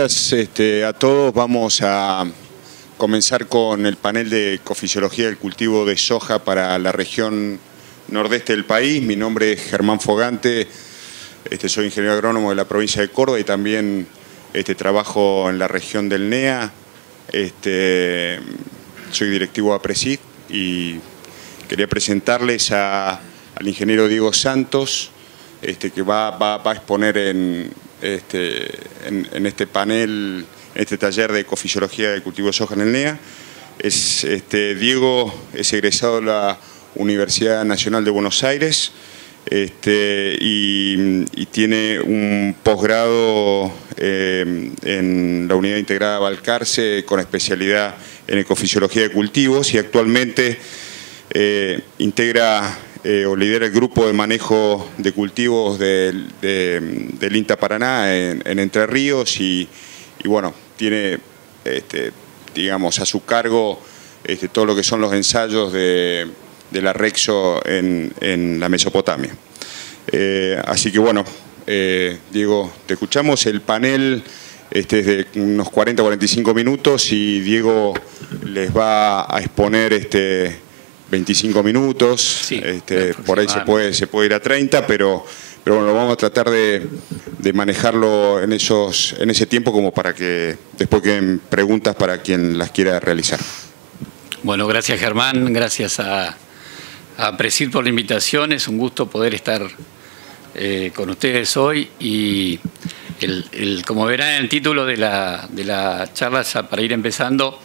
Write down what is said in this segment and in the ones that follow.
días a todos. Vamos a comenzar con el panel de ecofisiología del cultivo de soja para la región nordeste del país. Mi nombre es Germán Fogante, soy ingeniero agrónomo de la provincia de Córdoba y también trabajo en la región del NEA. Soy directivo de APRESID y quería presentarles al ingeniero Diego Santos, que va a exponer en este panel, en este taller de ecofisiología del cultivo de soja en el NEA. Diego es egresado de la Universidad Nacional de Buenos Aires y tiene un posgrado en la Unidad Integrada Balcarce con especialidad en ecofisiología de cultivos y actualmente integra o lidera el grupo de manejo de cultivos del INTA Paraná en Entre Ríos y bueno, tiene digamos a su cargo todo lo que son los ensayos de la Rexo en la Mesopotamia. Así que bueno, Diego, te escuchamos. El panel es de unos 40-45 minutos y Diego les va a exponer 25 minutos, sí, por ahí se puede ir a 30, pero bueno, vamos a tratar de manejarlo en ese tiempo como para que después queden preguntas para quien las quiera realizar. Bueno, gracias Germán, gracias a APRESID por la invitación, es un gusto poder estar con ustedes hoy y como verán en el título de la charla, ya para ir empezando,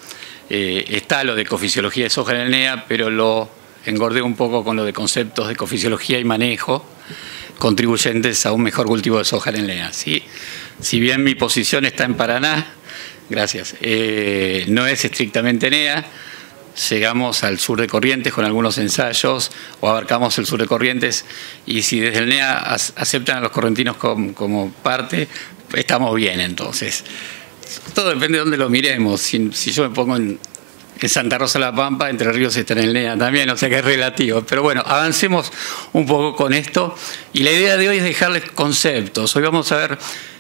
está lo de ecofisiología de soja en el NEA, pero lo engordé un poco con lo de conceptos de ecofisiología y manejo contribuyentes a un mejor cultivo de soja en el NEA. ¿Sí? Si bien mi posición está en Paraná, gracias, no es estrictamente NEA, llegamos al sur de Corrientes con algunos ensayos o abarcamos el sur de Corrientes y si desde el NEA aceptan a los correntinos como parte, estamos bien entonces. Todo depende de dónde lo miremos. Si yo me pongo en Santa Rosa de la Pampa, Entre Ríos está en el NEA también, o sea que es relativo. Pero bueno, avancemos un poco con esto. Y la idea de hoy es dejarles conceptos. Hoy vamos a ver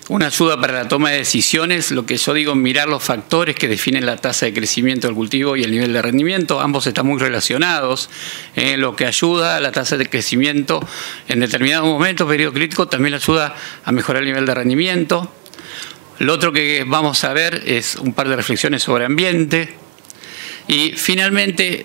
una ayuda para la toma de decisiones, lo que yo digo, mirar los factores que definen la tasa de crecimiento del cultivo y el nivel de rendimiento. Ambos están muy relacionados. Lo que ayuda a la tasa de crecimiento en determinado momento, periodo crítico, también ayuda a mejorar el nivel de rendimiento. Lo otro que vamos a ver es un par de reflexiones sobre ambiente. Y finalmente,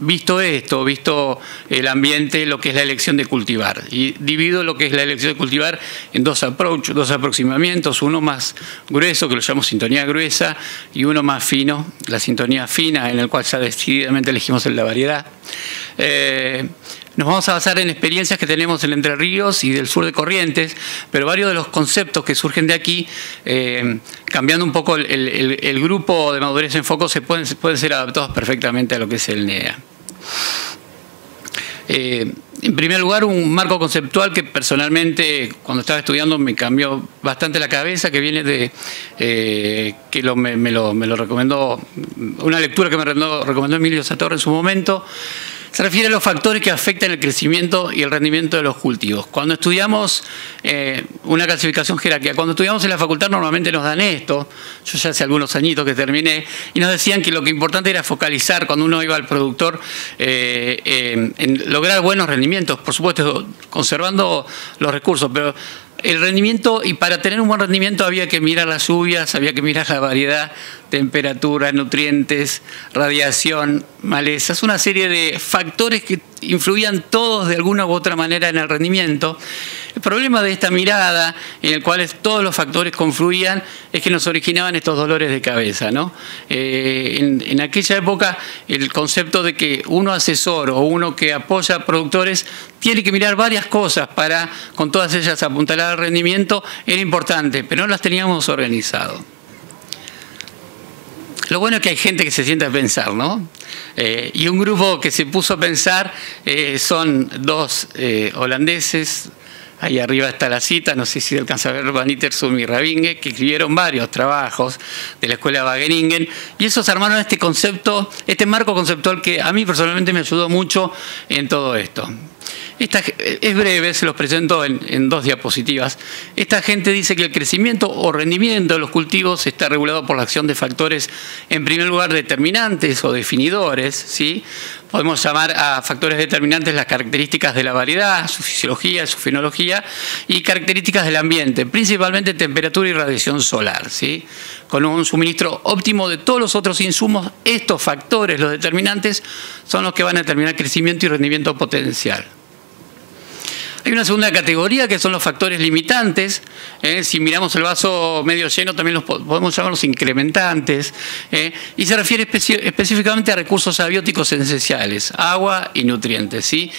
visto esto, visto el ambiente, lo que es la elección de cultivar. Y divido lo que es la elección de cultivar en dos aproximamientos, uno más grueso, que lo llamo sintonía gruesa, y uno más fino, la sintonía fina, en el cual ya decididamente elegimos la variedad. Nos vamos a basar en experiencias que tenemos en Entre Ríos y del sur de Corrientes, pero varios de los conceptos que surgen de aquí, cambiando un poco el grupo de madurez en foco, pueden ser adaptados perfectamente a lo que es el NEA. En primer lugar, un marco conceptual que personalmente, cuando estaba estudiando, me cambió bastante la cabeza, que viene de que me lo recomendó, una lectura que me recomendó Emilio Satorre en su momento. Se refiere a los factores que afectan el crecimiento y el rendimiento de los cultivos. Cuando estudiamos una clasificación jerárquica, cuando estudiamos en la facultad normalmente nos dan esto, yo ya hace algunos añitos que terminé, y nos decían que lo que importante era focalizar cuando uno iba al productor en lograr buenos rendimientos, por supuesto conservando los recursos, pero el rendimiento, y para tener un buen rendimiento había que mirar las lluvias, había que mirar la variedad, temperatura, nutrientes, radiación, malezas, una serie de factores que influían todos de alguna u otra manera en el rendimiento. El problema de esta mirada, en el cual todos los factores confluían, es que nos originaban estos dolores de cabeza, ¿no? En aquella época, el concepto de que uno asesor o uno que apoya a productores tiene que mirar varias cosas para, con todas ellas, apuntalar al rendimiento, era importante, pero no las teníamos organizado. Lo bueno es que hay gente que se sienta a pensar, ¿no? Y un grupo que se puso a pensar son dos holandeses. Ahí arriba está la cita, no sé si alcanza a ver, Van Itersum y Rabinge, que escribieron varios trabajos de la escuela Wageningen, y esos armaron este concepto, este marco conceptual que a mí personalmente me ayudó mucho en todo esto. Es breve, se los presento en 2 diapositivas. Esta gente dice que el crecimiento o rendimiento de los cultivos está regulado por la acción de factores, en primer lugar, determinantes o definidores, ¿sí? Podemos llamar a factores determinantes las características de la variedad, su fisiología, su fenología y características del ambiente, principalmente temperatura y radiación solar, ¿sí? Con un suministro óptimo de todos los otros insumos, estos factores, los determinantes, son los que van a determinar crecimiento y rendimiento potencial. Hay una segunda categoría que son los factores limitantes. Si miramos el vaso medio lleno también los podemos llamar los incrementantes. Y se refiere específicamente a recursos abióticos esenciales, agua y nutrientes, ¿sí?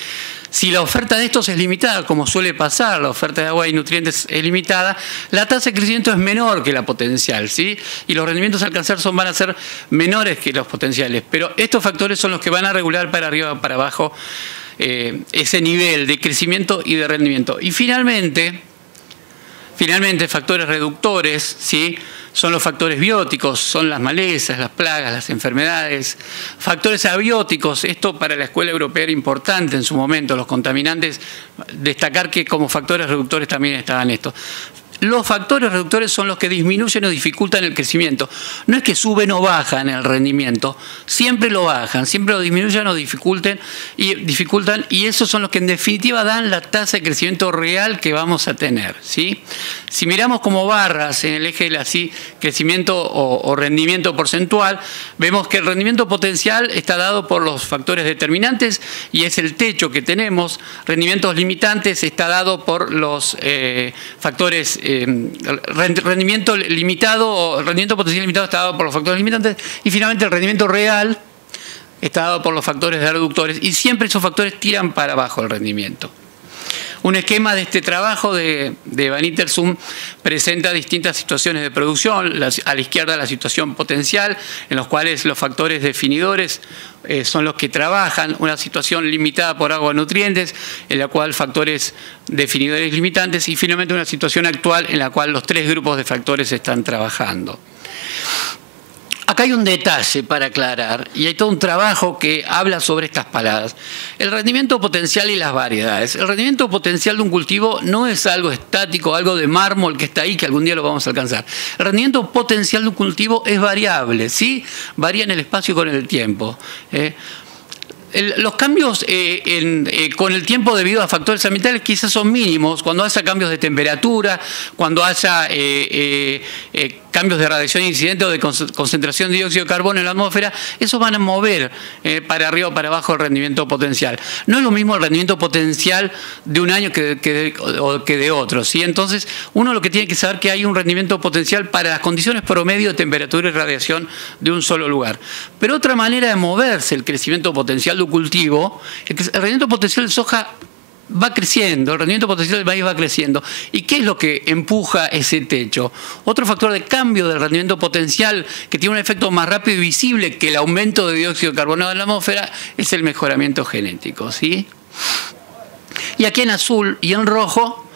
Si la oferta de estos es limitada, como suele pasar, la oferta de agua y nutrientes es limitada, la tasa de crecimiento es menor que la potencial, ¿sí? Y los rendimientos a alcanzar van a ser menores que los potenciales. Pero estos factores son los que van a regular para arriba o para abajo ese nivel de crecimiento y de rendimiento. Y finalmente factores reductores, ¿sí? Son los factores bióticos, son las malezas, las plagas, las enfermedades. Factores abióticos, esto para la escuela europea era importante en su momento, los contaminantes, destacar que como factores reductores también estaban estos. Los factores reductores son los que disminuyen o dificultan el crecimiento. No es que suben o bajan el rendimiento, siempre lo bajan, siempre lo disminuyen o dificultan, y esos son los que en definitiva dan la tasa de crecimiento real que vamos a tener, ¿sí? Si miramos como barras en el eje de crecimiento o rendimiento porcentual, vemos que el rendimiento potencial está dado por los factores determinantes y es el techo que tenemos. Rendimientos limitantes está dado por los factores rendimiento limitado o rendimiento potencial limitado está dado por los factores limitantes y finalmente el rendimiento real está dado por los factores reductores y siempre esos factores tiran para abajo el rendimiento. Un esquema de este trabajo de Van Intersum presenta distintas situaciones de producción. A la izquierda la situación potencial, en los cuales los factores definidores son los que trabajan. Una situación limitada por agua y nutrientes, en la cual factores definidores limitantes. Y finalmente una situación actual en la cual los 3 grupos de factores están trabajando. Acá hay un detalle para aclarar y hay todo un trabajo que habla sobre estas palabras. El rendimiento potencial y las variedades. El rendimiento potencial de un cultivo no es algo estático, algo de mármol que está ahí, que algún día lo vamos a alcanzar. El rendimiento potencial de un cultivo es variable, ¿sí? Varía en el espacio y con el tiempo. Los cambios con el tiempo debido a factores ambientales quizás son mínimos, cuando haya cambios de temperatura, cuando haya cambios de radiación incidente o de concentración de dióxido de carbono en la atmósfera, esos van a mover para arriba o para abajo el rendimiento potencial. No es lo mismo el rendimiento potencial de un año que de otro, ¿sí? Entonces, uno lo que tiene que saber que hay un rendimiento potencial para las condiciones promedio de temperatura y radiación de un solo lugar. Pero otra manera de moverse el crecimiento potencial de un cultivo, el rendimiento potencial de soja va creciendo, el rendimiento potencial del maíz va creciendo. ¿Y qué es lo que empuja ese techo? Otro factor de cambio del rendimiento potencial que tiene un efecto más rápido y visible que el aumento de dióxido de carbono en la atmósfera es el mejoramiento genético, ¿sí? Y aquí en azul y en rojo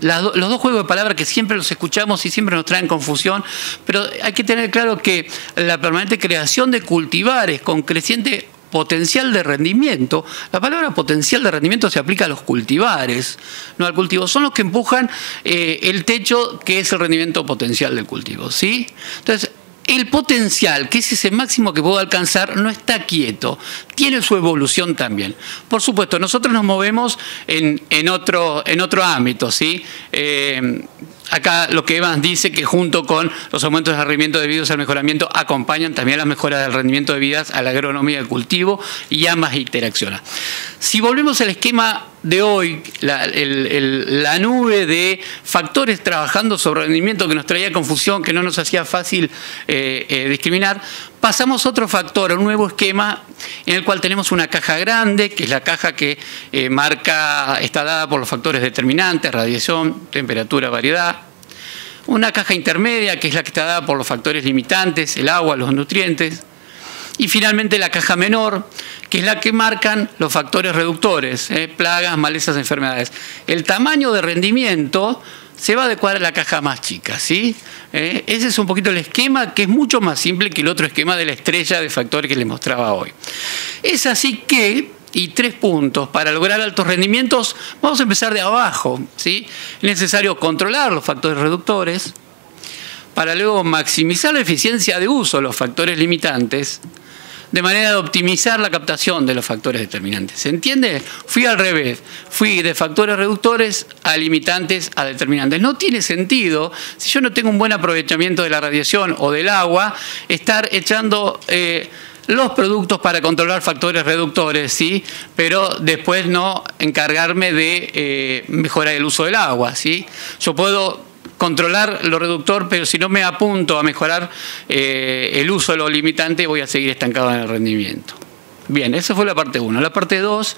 los 2 juegos de palabras que siempre los escuchamos y siempre nos traen confusión, pero hay que tener claro que la permanente creación de cultivares con creciente potencial de rendimiento, la palabra potencial de rendimiento se aplica a los cultivares, no al cultivo, son los que empujan el techo que es el rendimiento potencial del cultivo, ¿sí? Entonces, el potencial, que es ese máximo que puedo alcanzar, no está quieto, tiene su evolución también. Por supuesto, nosotros nos movemos en otro ámbito, ¿sí? Acá lo que Evans dice que junto con los aumentos de rendimiento debidos al mejoramiento acompañan también las mejoras del rendimiento debidas a la agronomía del cultivo y ambas interaccionan. Si volvemos al esquema de hoy, la nube de factores trabajando sobre rendimiento que nos traía confusión, que no nos hacía fácil discriminar, pasamos a otro factor, a un nuevo esquema en el cual tenemos una caja grande, que es la caja que está dada por los factores determinantes, radiación, temperatura, variedad. Una caja intermedia, que es la que está dada por los factores limitantes, el agua, los nutrientes. Y finalmente la caja menor, que es la que marcan los factores reductores, plagas, malezas, enfermedades. El tamaño de rendimiento se va a adecuar a la caja más chica, ¿sí? Ese es un poquito el esquema, que es mucho más simple que el otro esquema de la estrella de factores que les mostraba hoy. Es así que y 3 puntos. Para lograr altos rendimientos, vamos a empezar de abajo, ¿sí? Es necesario controlar los factores reductores para luego maximizar la eficiencia de uso de los factores limitantes, de manera de optimizar la captación de los factores determinantes. ¿Se entiende? Fui al revés. Fui de factores reductores a limitantes a determinantes. No tiene sentido, si yo no tengo un buen aprovechamiento de la radiación o del agua, estar echando los productos para controlar factores reductores, ¿sí? Pero después no encargarme de mejorar el uso del agua, ¿sí? Yo puedo controlar lo reductor, pero si no me apunto a mejorar el uso de lo limitante, voy a seguir estancado en el rendimiento. Bien, esa fue la parte 1. La parte 2,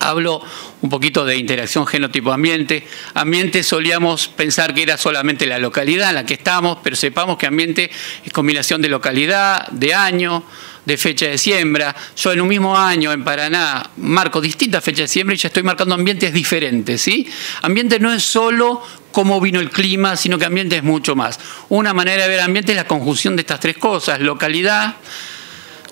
hablo un poquito de interacción genotipo-ambiente. Ambiente solíamos pensar que era solamente la localidad en la que estamos, pero sepamos que ambiente es combinación de localidad, de año, de fecha de siembra. Yo en un mismo año en Paraná marco distintas fechas de siembra y ya estoy marcando ambientes diferentes, ¿sí? Ambiente no es solo cómo vino el clima, sino que ambiente es mucho más. Una manera de ver ambiente es la conjunción de estas 3 cosas: localidad,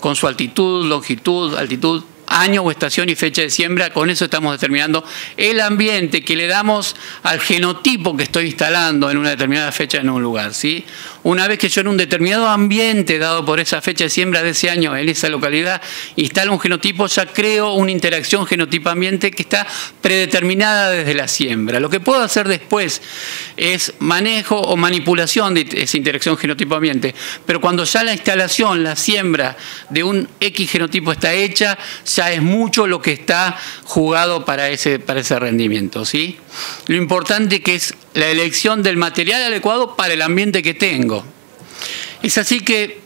con su altitud, longitud, altitud, año o estación y fecha de siembra. Con eso estamos determinando el ambiente que le damos al genotipo que estoy instalando en una determinada fecha en un lugar, ¿sí? Una vez que yo en un determinado ambiente dado por esa fecha de siembra de ese año en esa localidad instalo un genotipo, ya creo una interacción genotipo-ambiente que está predeterminada desde la siembra. Lo que puedo hacer después es manejo o manipulación de esa interacción genotipo-ambiente, pero cuando ya la instalación, la siembra de un X genotipo está hecha, ya es mucho lo que está jugado para ese rendimiento, ¿sí? Lo importante que es la elección del material adecuado para el ambiente que tengo. Es así que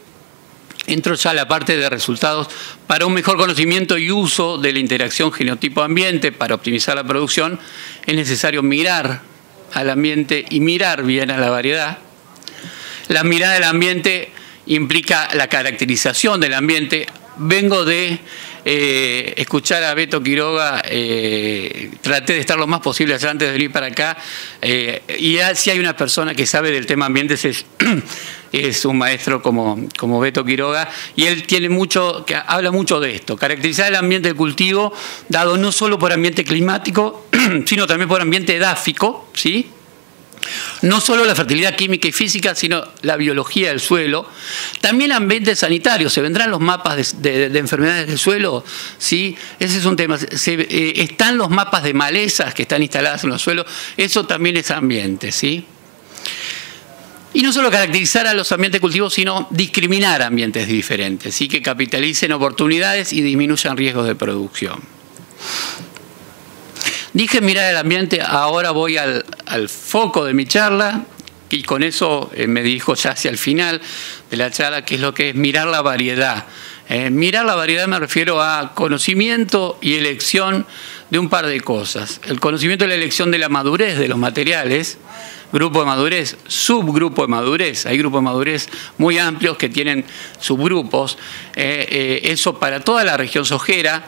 entro ya a la parte de resultados. Para un mejor conocimiento y uso de la interacción genotipo-ambiente, para optimizar la producción, es necesario mirar al ambiente y mirar bien a la variedad. La mirada del ambiente implica la caracterización del ambiente. Vengo de escuchar a Beto Quiroga, traté de estar lo más posible allá antes de venir para acá, y si hay una persona que sabe del tema ambientes es un maestro como Beto Quiroga, y él habla mucho de esto: caracterizar el ambiente de cultivo dado no solo por ambiente climático, sino también por ambiente edáfico, ¿sí? No solo la fertilidad química y física, sino la biología del suelo. También ambientes sanitarios. ¿Se vendrán los mapas de enfermedades del suelo? ¿Sí? Ese es un tema. Están los mapas de malezas que están instaladas en los suelos. Eso también es ambiente, ¿sí? Y no solo caracterizar a los ambientes cultivos, sino discriminar ambientes diferentes, ¿sí? Que capitalicen oportunidades y disminuyan riesgos de producción. Dije mirar el ambiente, ahora voy al foco de mi charla, y con eso me dirijo ya hacia el final de la charla, que es lo que es mirar la variedad. Mirar la variedad me refiero a conocimiento y elección de un par de cosas. El conocimiento y la elección de la madurez de los materiales, grupo de madurez, subgrupo de madurez. Hay grupos de madurez muy amplios que tienen subgrupos. Eso para toda la región sojera.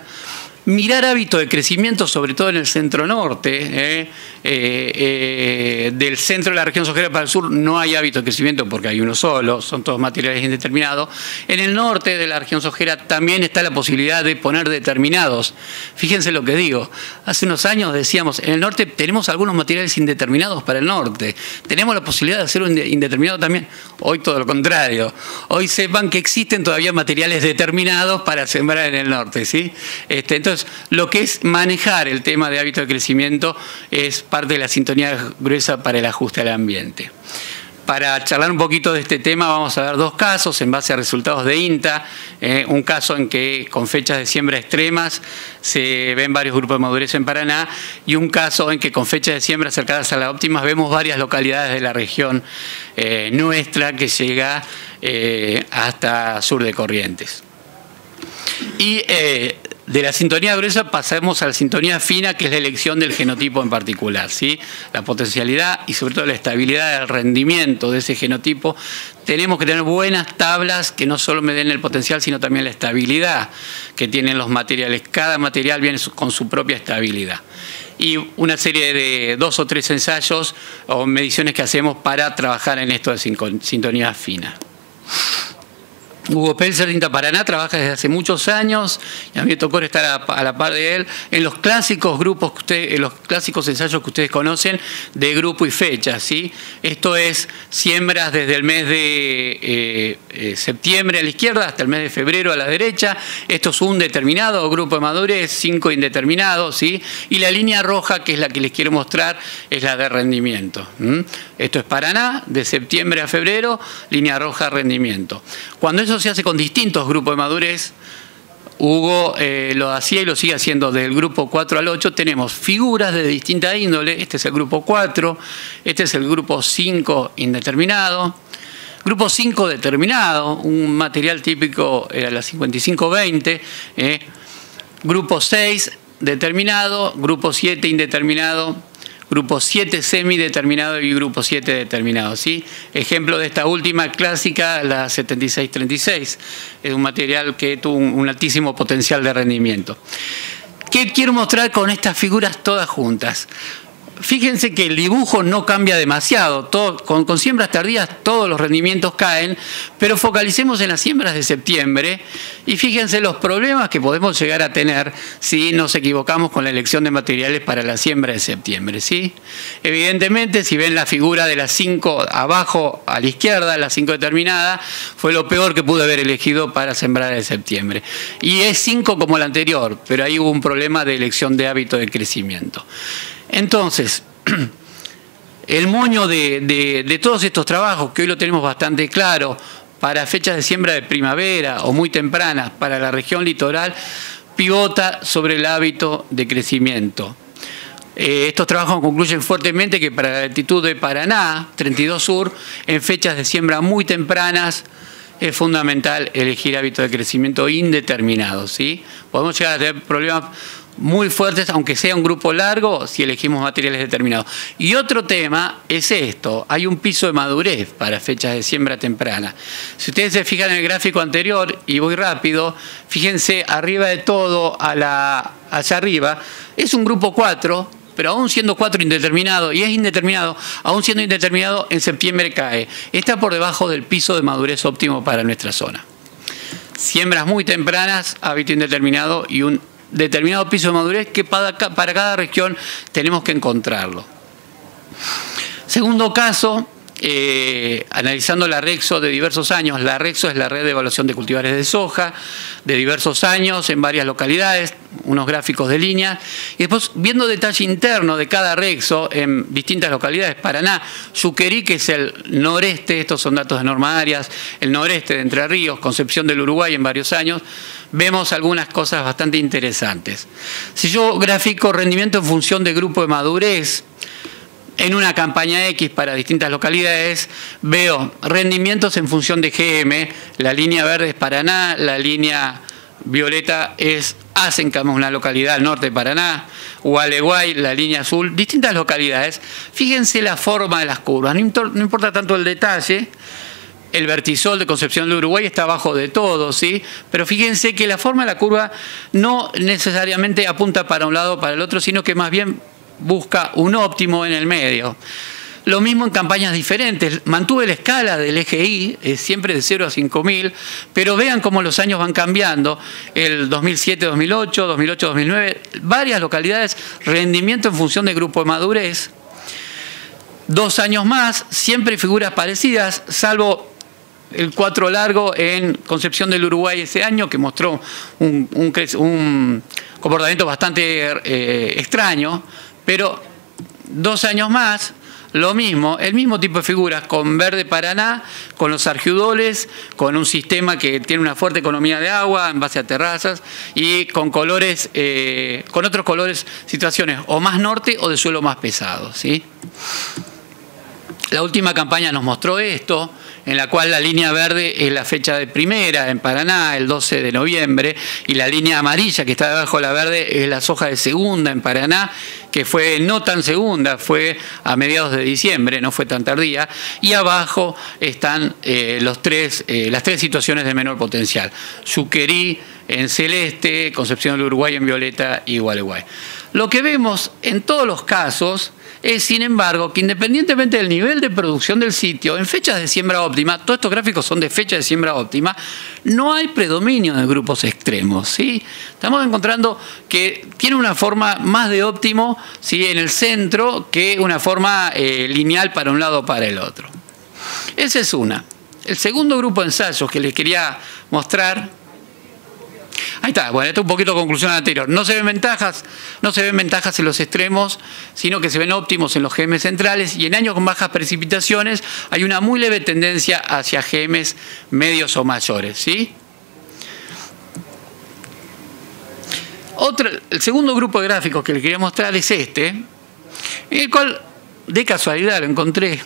Mirar hábitos de crecimiento, sobre todo en el centro-norte. Del centro de la región sojera para el sur no hay hábitos de crecimiento porque hay uno solo, son todos materiales indeterminados. En el norte de la región sojera también está la posibilidad de poner determinados. Fíjense lo que digo. Hace unos años decíamos, en el norte tenemos algunos materiales indeterminados para el norte. Tenemos la posibilidad de hacer un indeterminado también. Hoy todo lo contrario. Hoy sepan que existen todavía materiales determinados para sembrar en el norte, ¿sí? Entonces, lo que es manejar el tema de hábitos de crecimiento es parte de la sintonía gruesa para el ajuste al ambiente. Para charlar un poquito de este tema vamos a ver 2 casos en base a resultados de INTA. Un caso en que con fechas de siembra extremas se ven varios grupos de madurez en Paraná, y un caso en que con fechas de siembra acercadas a las óptimas vemos varias localidades de la región nuestra que llega hasta sur de Corrientes. Y de la sintonía gruesa pasamos a la sintonía fina, que es la elección del genotipo en particular, ¿sí? La potencialidad y sobre todo la estabilidad del rendimiento de ese genotipo. Tenemos que tener buenas tablas que no solo me den el potencial, sino también la estabilidad que tienen los materiales. Cada material viene con su propia estabilidad. Y una serie de 2 o 3 ensayos o mediciones que hacemos para trabajar en esto de sintonía fina. Hugo Pelzer de INTA Paraná trabaja desde hace muchos años y a mí me tocó estar a la par de él en los clásicos grupos en los clásicos ensayos que ustedes conocen de grupo y fecha, ¿sí? Esto es siembras desde el mes de septiembre a la izquierda hasta el mes de febrero a la derecha. Esto es un determinado grupo de madurez, 5 indeterminados, ¿sí? Y la línea roja, que es la que les quiero mostrar, es la de rendimiento. Esto es Paraná, de septiembre a febrero, línea roja, rendimiento. Cuando eso se hace con distintos grupos de madurez, Hugo lo hacía y lo sigue haciendo del grupo 4 al 8, tenemos figuras de distinta índole. Este es el grupo 4, este es el grupo 5 indeterminado. Grupo 5 determinado, un material típico era la 5520. Grupo 6 determinado, grupo 7 indeterminado, grupo 7 semideterminado y grupo 7 determinado, ¿sí? Ejemplo de esta última clásica, la 7636. Es un material que tuvo un altísimo potencial de rendimiento. ¿Qué quiero mostrar con estas figuras todas juntas? Fíjense que el dibujo no cambia demasiado. Con siembras tardías todos los rendimientos caen, pero focalicemos en las siembras de septiembre y fíjense los problemas que podemos llegar a tener si nos equivocamos con la elección de materiales para la siembra de septiembre, ¿sí? Evidentemente, si ven la figura de las 5 abajo a la izquierda, la 5 determinada, fue lo peor que pude haber elegido para sembrar en septiembre. Y es 5 como la anterior, pero ahí hubo un problema de elección de hábito de crecimiento. Entonces, el moño de todos estos trabajos, que hoy lo tenemos bastante claro, para fechas de siembra de primavera o muy tempranas para la región litoral, pivota sobre el hábito de crecimiento. Estos trabajos concluyen fuertemente que para la altitud de Paraná, 32 Sur, en fechas de siembra muy tempranas, es fundamental elegir hábitos de crecimiento indeterminados, ¿sí? Podemos llegar a tener problemas muy fuertes, aunque sea un grupo largo, si elegimos materiales determinados. Y otro tema es esto, hay un piso de madurez para fechas de siembra temprana. Si ustedes se fijan en el gráfico anterior, y voy rápido, fíjense arriba de todo, allá arriba, es un grupo 4, pero aún siendo 4 indeterminado, y es indeterminado, aún siendo indeterminado, en septiembre cae. Está por debajo del piso de madurez óptimo para nuestra zona. Siembras muy tempranas, hábito indeterminado y un determinado piso de madurez que para cada región tenemos que encontrarlo. Segundo caso, analizando la REXO de diversos años. La REXO es la red de evaluación de cultivares de soja de diversos años en varias localidades, unos gráficos de línea, y después viendo detalle interno de cada REXO en distintas localidades. Paraná, Yuquerí, que es el noreste, estos son datos de Norma Arias, el noreste de Entre Ríos, Concepción del Uruguay en varios años, vemos algunas cosas bastante interesantes. Si yo grafico rendimiento en función de grupo de madurez, en una campaña X para distintas localidades, veo rendimientos en función de GM, la línea verde es Paraná, la línea violeta es Asencama, una localidad al norte de Paraná, Gualeguay, la línea azul, distintas localidades. Fíjense la forma de las curvas, no importa tanto el detalle. El vertisol de Concepción del Uruguay está abajo de todo, ¿sí? Pero fíjense que la forma de la curva no necesariamente apunta para un lado o para el otro, sino que más bien busca un óptimo en el medio. Lo mismo en campañas diferentes. Mantuve la escala del eje Y, siempre de 0 a 5.000, pero vean cómo los años van cambiando. El 2007-2008, 2008-2009, varias localidades, rendimiento en función de grupo de madurez. 2 años más, siempre figuras parecidas, salvo el 4 largo en Concepción del Uruguay ese año, que mostró un comportamiento bastante extraño, pero 2 años más, lo mismo, el mismo tipo de figuras, con verde Paraná, con los argiudoles, con un sistema que tiene una fuerte economía de agua en base a terrazas y con colores, con otros colores, situaciones o más norte o de suelo más pesado, ¿sí? La última campaña nos mostró esto, en la cual la línea verde es la fecha de primera en Paraná, el 12 de noviembre, y la línea amarilla que está debajo de la verde es la soja de segunda en Paraná, que fue no tan segunda, fue a mediados de diciembre, no fue tan tardía, y abajo están las tres situaciones de menor potencial. Yuquerí en celeste, Concepción del Uruguay en violeta y Gualeguay. Lo que vemos en todos los casos es, sin embargo, que independientemente del nivel de producción del sitio, en fechas de siembra óptima, todos estos gráficos son de fecha de siembra óptima, no hay predominio de grupos extremos, ¿sí? Estamos encontrando que tiene una forma más de óptimo, ¿sí?, en el centro que una forma lineal para un lado o para el otro. Esa es una. El segundo grupo de ensayos que les quería mostrar. Ahí está, bueno, esto es un poquito conclusión anterior. No se ven ventajas en los extremos, sino que se ven óptimos en los GM centrales, y en años con bajas precipitaciones hay una muy leve tendencia hacia GMs medios o mayores, ¿sí? El segundo grupo de gráficos que les quería mostrar es este, en el cual de casualidad lo encontré.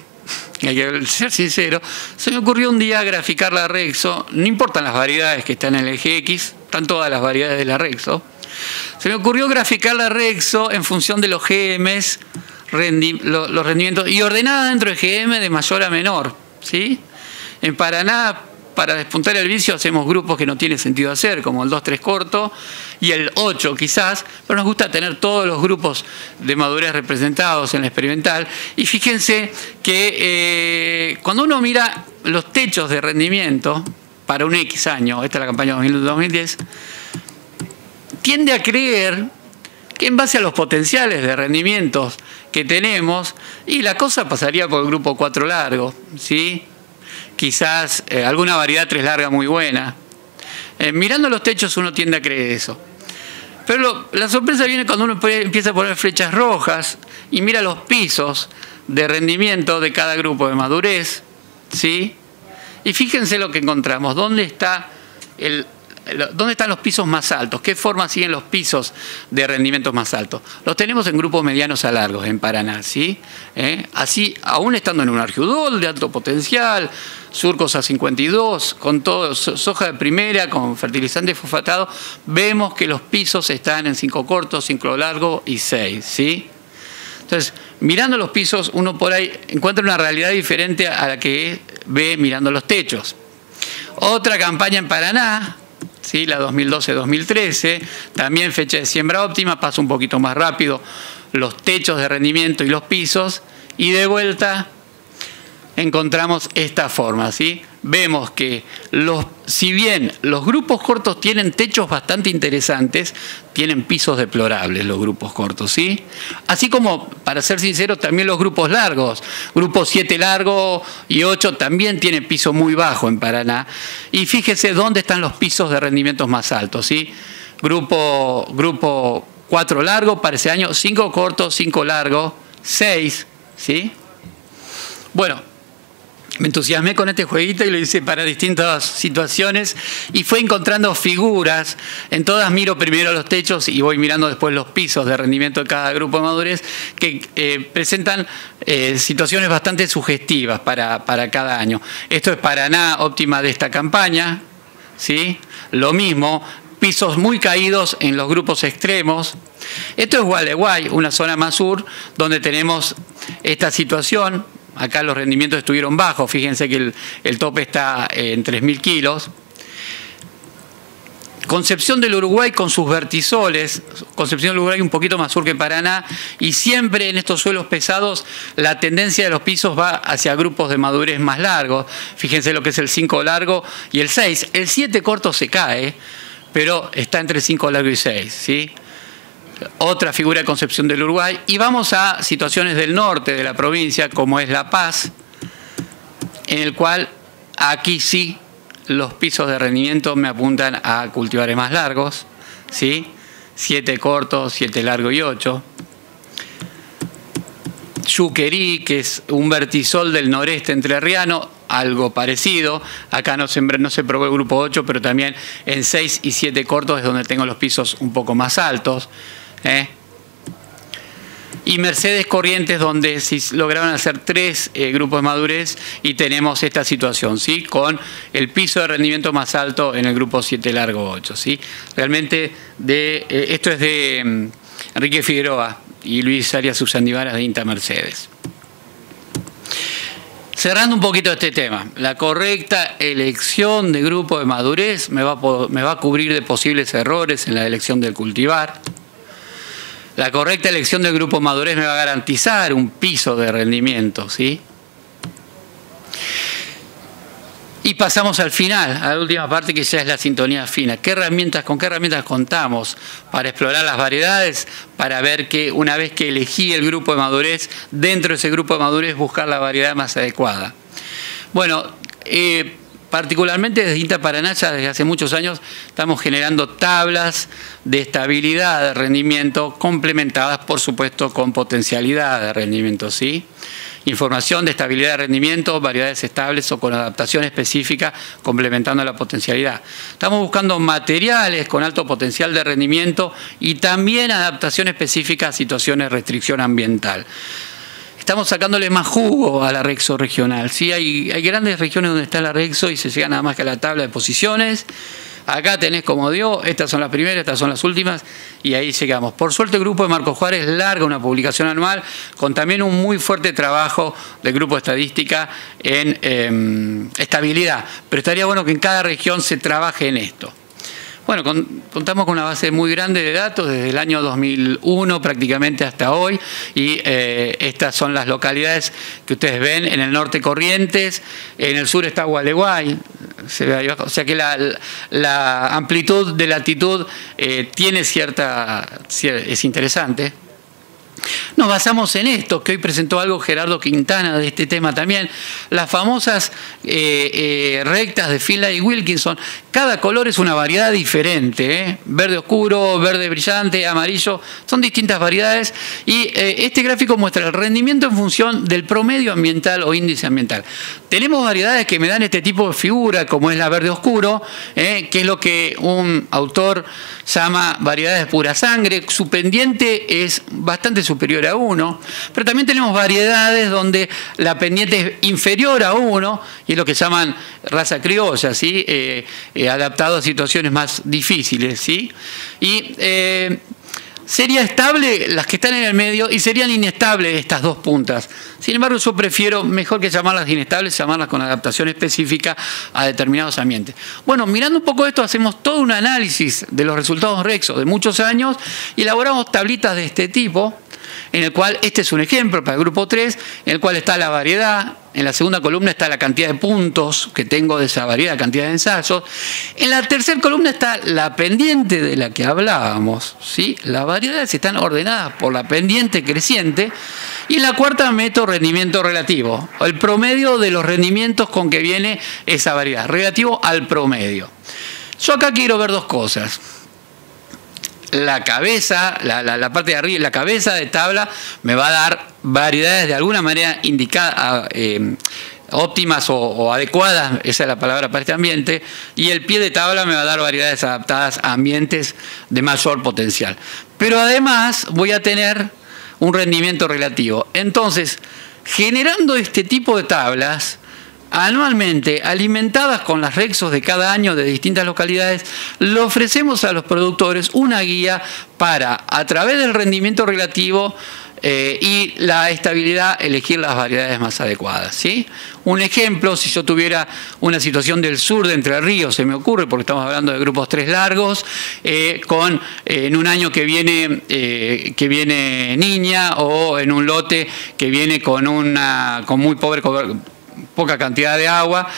Hay que ser sincero, se me ocurrió un día graficar la Rexo, no importan las variedades que están en el GX, están todas las variedades de la Rexo. Se me ocurrió graficar la Rexo en función de los GMs, los rendimientos, y ordenada dentro de GM de mayor a menor, ¿sí? En Paraná, para despuntar el vicio, hacemos grupos que no tiene sentido hacer, como el 2-3 corto y el 8 quizás, pero nos gusta tener todos los grupos de madurez representados en la experimental. Y fíjense que cuando uno mira los techos de rendimiento para un X año, esta es la campaña 2010, tiende a creer que en base a los potenciales de rendimientos que tenemos, y la cosa pasaría por el grupo 4 largo, ¿sí? Quizás alguna variedad 3 larga muy buena. Mirando los techos uno tiende a creer eso. Pero la sorpresa viene cuando uno empieza a poner flechas rojas y mira los pisos de rendimiento de cada grupo de madurez, ¿sí? Y fíjense lo que encontramos. ¿Dónde están los pisos más altos? ¿Qué forma siguen los pisos de rendimientos más altos? Los tenemos en grupos medianos a largos en Paraná, ¿sí? Así, aún estando en un argiudol de alto potencial, surcos A52, con todo, soja de primera, con fertilizante fosfatado, vemos que los pisos están en 5 cortos, 5 largos y 6, ¿sí? Entonces, mirando los pisos, uno por ahí encuentra una realidad diferente a la que ve mirando los techos. Otra campaña en Paraná, ¿sí?, la 2012-2013, también fecha de siembra óptima, paso un poquito más rápido los techos de rendimiento y los pisos, y de vuelta encontramos esta forma, ¿sí? Vemos que si bien los grupos cortos tienen techos bastante interesantes, tienen pisos deplorables los grupos cortos, ¿sí? Así como, para ser sinceros, también los grupos largos. Grupo 7 largo y 8 también tienen piso muy bajo en Paraná. Y fíjese dónde están los pisos de rendimientos más altos, ¿sí? Grupo 4 largo para ese año, 5 corto, 5 largo, 6, ¿sí? Bueno, me entusiasmé con este jueguito y lo hice para distintas situaciones y fue encontrando figuras. En todas miro primero los techos y voy mirando después los pisos de rendimiento de cada grupo de madurez que presentan situaciones bastante sugestivas para cada año. Esto es Paraná óptima de esta campaña, ¿sí? Lo mismo, pisos muy caídos en los grupos extremos. Esto es Gualeguay, una zona más sur, donde tenemos esta situación. Acá los rendimientos estuvieron bajos, fíjense que el tope está en 3.000 kilos. Concepción del Uruguay con sus vertisoles, Concepción del Uruguay un poquito más sur que Paraná, y siempre en estos suelos pesados la tendencia de los pisos va hacia grupos de madurez más largos. Fíjense lo que es el 5 largo y el 6. El 7 corto se cae, pero está entre 5 largo y 6, ¿sí? Otra figura de Concepción del Uruguay. Y vamos a situaciones del norte de la provincia, como es La Paz, en el cual aquí sí los pisos de rendimiento me apuntan a cultivares más largos, ¿sí? 7 cortos, 7 largo y 8. Yuquerí, que es un vertisol del noreste entrerriano, algo parecido. Acá no se probó el grupo 8, pero también en 6 y 7 cortos es donde tengo los pisos un poco más altos. Y Mercedes Corrientes, donde sí lograron hacer 3 grupos de madurez y tenemos esta situación, ¿sí? Con el piso de rendimiento más alto en el grupo 7 largo 8, ¿sí? Realmente esto es de Enrique Figueroa y Luis Arias Usandivaras de INTA Mercedes. Cerrando un poquito este tema, la correcta elección de grupo de madurez me va a cubrir de posibles errores en la elección del cultivar. La correcta elección del grupo madurez me va a garantizar un piso de rendimiento, ¿sí? Y pasamos al final, a la última parte, que ya es la sintonía fina. ¿Con qué herramientas contamos para explorar las variedades? Para ver que una vez que elegí el grupo de madurez, dentro de ese grupo de madurez buscar la variedad más adecuada. Bueno, particularmente desde INTA Paraná, ya desde hace muchos años, estamos generando tablas de estabilidad de rendimiento complementadas, por supuesto, con potencialidad de rendimiento, ¿sí? Información de estabilidad de rendimiento, variedades estables o con adaptación específica complementando la potencialidad. Estamos buscando materiales con alto potencial de rendimiento y también adaptación específica a situaciones de restricción ambiental. Estamos sacándole más jugo a la Rexo regional, ¿sí? Hay grandes regiones donde está la Rexo y se llega nada más que a la tabla de posiciones. Acá tenés como dio, estas son las primeras, estas son las últimas, y ahí llegamos. Por suerte el grupo de Marcos Juárez larga una publicación anual con también un muy fuerte trabajo del grupo de estadística en estabilidad. Pero estaría bueno que en cada región se trabaje en esto. Bueno, contamos con una base muy grande de datos desde el año 2001 prácticamente hasta hoy, y estas son las localidades que ustedes ven. En el norte Corrientes, en el sur está Gualeguay, se ve ahí abajo. O sea que la amplitud de latitud tiene es interesante. Nos basamos en esto, que hoy presentó algo Gerardo Quintana de este tema también, las famosas rectas de Finlay y Wilkinson. Cada color es una variedad diferente, ¿eh? Verde oscuro, verde brillante, amarillo, son distintas variedades, y este gráfico muestra el rendimiento en función del promedio ambiental o índice ambiental. Tenemos variedades que me dan este tipo de figura, como es la verde oscuro, que es lo que un autor llama variedades pura sangre. Su pendiente es bastante superior a 1, pero también tenemos variedades donde la pendiente es inferior a 1, y es lo que llaman raza criolla, ¿sí? Adaptado a situaciones más difíciles, ¿sí? Y sería estable las que están en el medio y serían inestables estas dos puntas. Sin embargo, yo prefiero, mejor que llamarlas inestables, llamarlas con adaptación específica a determinados ambientes. Bueno, mirando un poco esto, hacemos todo un análisis de los resultados Rexo de muchos años y elaboramos tablitas de este tipo, en el cual, este es un ejemplo para el grupo 3, en el cual está la variedad. En la segunda columna está la cantidad de puntos que tengo de esa variedad, cantidad de ensayos. En la tercera columna está la pendiente de la que hablábamos, ¿sí? Las variedades están ordenadas por la pendiente creciente. Y en la cuarta meto rendimiento relativo, el promedio de los rendimientos con que viene esa variedad, relativo al promedio. Yo acá quiero ver dos cosas. La cabeza, la parte de arriba, la cabeza de tabla me va a dar variedades de alguna manera indicadas, óptimas o adecuadas, esa es la palabra para este ambiente, y el pie de tabla me va a dar variedades adaptadas a ambientes de mayor potencial. Pero además voy a tener un rendimiento relativo. Entonces, generando este tipo de tablas, anualmente, alimentadas con las Rexos de cada año de distintas localidades, le ofrecemos a los productores una guía para, a través del rendimiento relativo y la estabilidad, elegir las variedades más adecuadas, ¿sí? Un ejemplo, si yo tuviera una situación del sur de Entre Ríos, se me ocurre, porque estamos hablando de grupos 3 largos, en un año que viene niña, o en un lote que viene con muy poca cantidad de agua,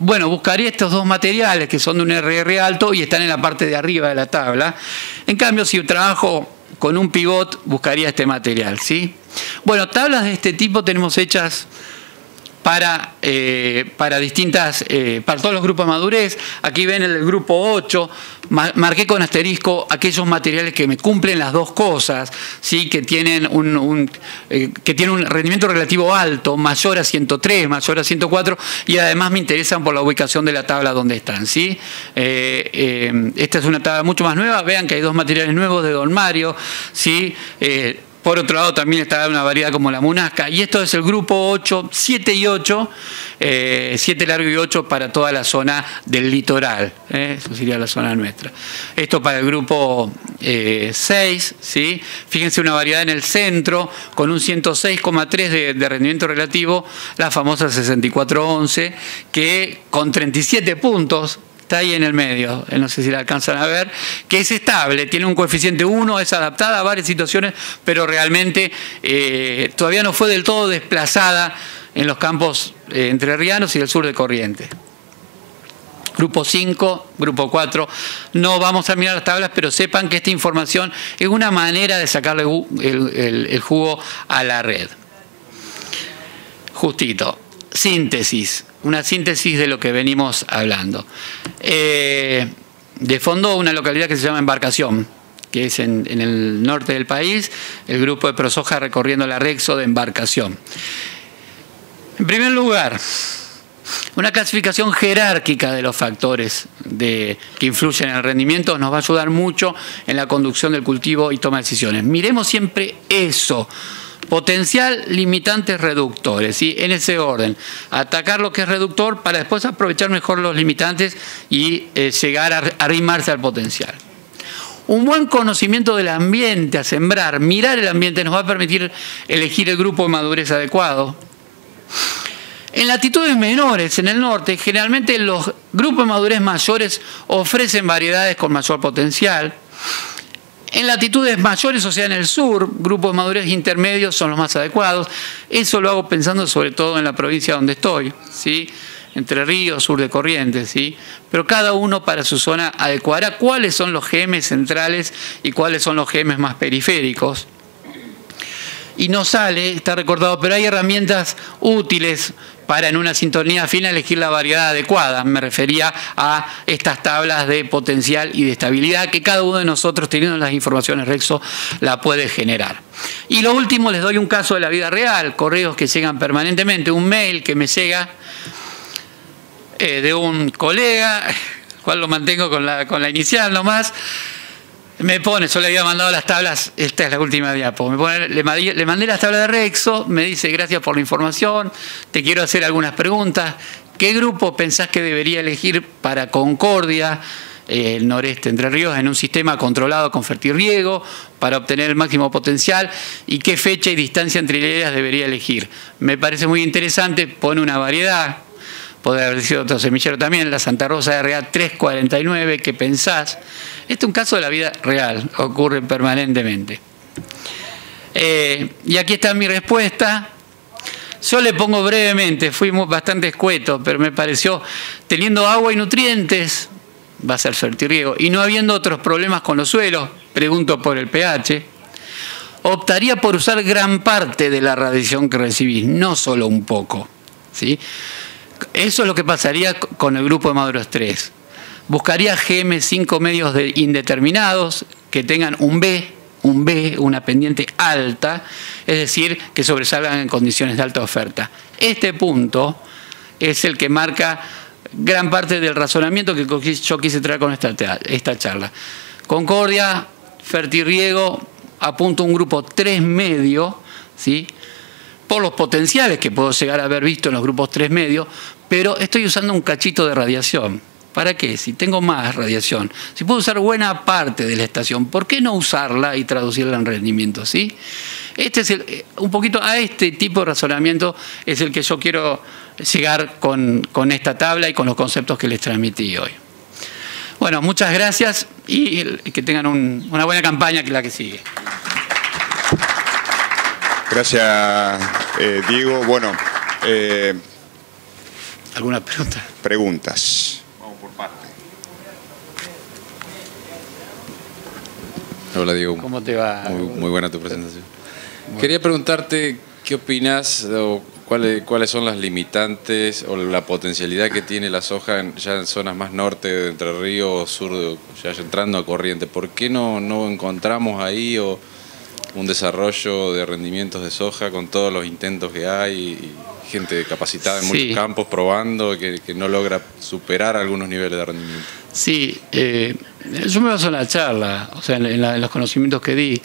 bueno, buscaría estos dos materiales que son de un RR alto y están en la parte de arriba de la tabla. En cambio, si trabajo con un pivot, buscaría este material, ¿sí? Bueno, tablas de este tipo tenemos hechas para todos los grupos de madurez. Aquí ven el grupo 8, marqué con asterisco aquellos materiales que me cumplen las dos cosas, ¿sí? que tienen un rendimiento relativo alto, mayor a 103, mayor a 104, y además me interesan por la ubicación de la tabla donde están, ¿sí? Esta es una tabla mucho más nueva, vean que hay dos materiales nuevos de Don Mario, ¿sí? Por otro lado también está una variedad como la Munasca, y esto es el grupo 8, 7 y 8, 7 largo y 8 para toda la zona del litoral, eso sería la zona nuestra. Esto para el grupo 6, ¿sí? Fíjense una variedad en el centro con un 106,3 de rendimiento relativo, la famosa 6411, que con 37 puntos, está ahí en el medio, no sé si la alcanzan a ver, que es estable, tiene un coeficiente 1, es adaptada a varias situaciones, pero realmente todavía no fue del todo desplazada en los campos entrerrianos y del sur de Corrientes. Grupo 5, grupo 4, no vamos a mirar las tablas, pero sepan que esta información es una manera de sacarle el jugo a la red. Justito, síntesis. Una síntesis de lo que venimos hablando. De fondo, una localidad que se llama Embarcación, que es en el norte del país, el grupo de ProSoja recorriendo la Rexo de Embarcación. En primer lugar, una clasificación jerárquica de los factores que influyen en el rendimiento nos va a ayudar mucho en la conducción del cultivo y toma de decisiones. Miremos siempre eso. Potencial, limitantes, reductores, ¿sí? En ese orden. Atacar lo que es reductor para después aprovechar mejor los limitantes y llegar a arrimarse al potencial. Un buen conocimiento del ambiente a sembrar, mirar el ambiente nos va a permitir elegir el grupo de madurez adecuado. En latitudes menores, en el norte, generalmente los grupos de madurez mayores ofrecen variedades con mayor potencial. En latitudes mayores, o sea, en el sur, grupos de madurez intermedios son los más adecuados. Eso lo hago pensando sobre todo en la provincia donde estoy, ¿sí? Entre Ríos, sur de Corrientes, ¿sí? Pero cada uno para su zona adecuará cuáles son los GM centrales y cuáles son los GM más periféricos. Y no sale, está recordado, pero hay herramientas útiles para en una sintonía fina elegir la variedad adecuada. Me refería a estas tablas de potencial y de estabilidad que cada uno de nosotros, teniendo las informaciones Rexo, la puede generar. Y lo último, les doy un caso de la vida real, correos que llegan permanentemente, un mail que me llega de un colega, cual lo mantengo con la inicial nomás. Me pone, yo le había mandado las tablas, esta es la última diapo, le mandé las tablas de Rexo, me dice gracias por la información, te quiero hacer algunas preguntas. ¿Qué grupo pensás que debería elegir para Concordia, el noreste Entre Ríos, en un sistema controlado con fertirriego para obtener el máximo potencial? ¿Y qué fecha y distancia entre hileras debería elegir? Me parece muy interesante, pone una variedad, puede haber sido otro semillero también, la Santa Rosa RA 349, ¿qué pensás? Este es un caso de la vida real, ocurre permanentemente. Y aquí está mi respuesta. Yo le pongo brevemente, fuimos bastante escuetos, pero me pareció, teniendo agua y nutrientes, va a ser fertirriego, y no habiendo otros problemas con los suelos, pregunto por el pH, optaría por usar gran parte de la radiación que recibís, no solo un poco, ¿sí? Eso es lo que pasaría con el grupo de maduros 3. Buscaría GM5 medios indeterminados que tengan un B, una pendiente alta, es decir, que sobresalgan en condiciones de alta oferta. Este punto es el que marca gran parte del razonamiento que yo quise traer con esta charla. Concordia, fertirriego, apunto a un grupo 3 medio, ¿sí? Por los potenciales que puedo llegar a haber visto en los grupos 3 medios, pero estoy usando un cachito de radiación. ¿Para qué? Si tengo más radiación, si puedo usar buena parte de la estación, ¿por qué no usarla y traducirla en rendimiento? ¿Sí? Este es un poquito a este tipo de razonamiento es el que yo quiero llegar con esta tabla y con los conceptos que les transmití hoy. Bueno, muchas gracias y que tengan una buena campaña que la que sigue. Gracias, Diego. Bueno, ¿alguna pregunta? Preguntas. Vamos por parte. Hola, Diego. ¿Cómo te va? Muy buena tu presentación. Quería preguntarte qué opinas o cuáles son las limitantes o la potencialidad que tiene la soja ya en zonas más norte de Entre Ríos, sur, ya entrando a Corrientes. ¿Por qué no encontramos ahí un desarrollo de rendimientos de soja con todos los intentos que hay y gente capacitada en muchos campos probando que no logra superar algunos niveles de rendimiento? Sí, yo me baso en la charla, o sea, en los conocimientos que di.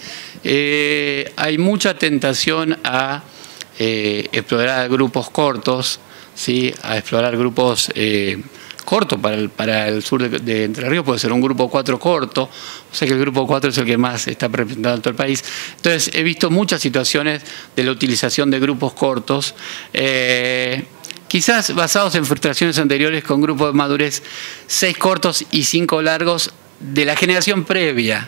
Hay mucha tentación a explorar grupos cortos, ¿sí? A explorar grupos cortos para el sur de Entre Ríos, puede ser un grupo 4 corto, o sea que el grupo 4 es el que más está representado en todo el país. Entonces he visto muchas situaciones de la utilización de grupos cortos quizás basados en frustraciones anteriores con grupos de madurez 6 cortos y 5 largos de la generación previa.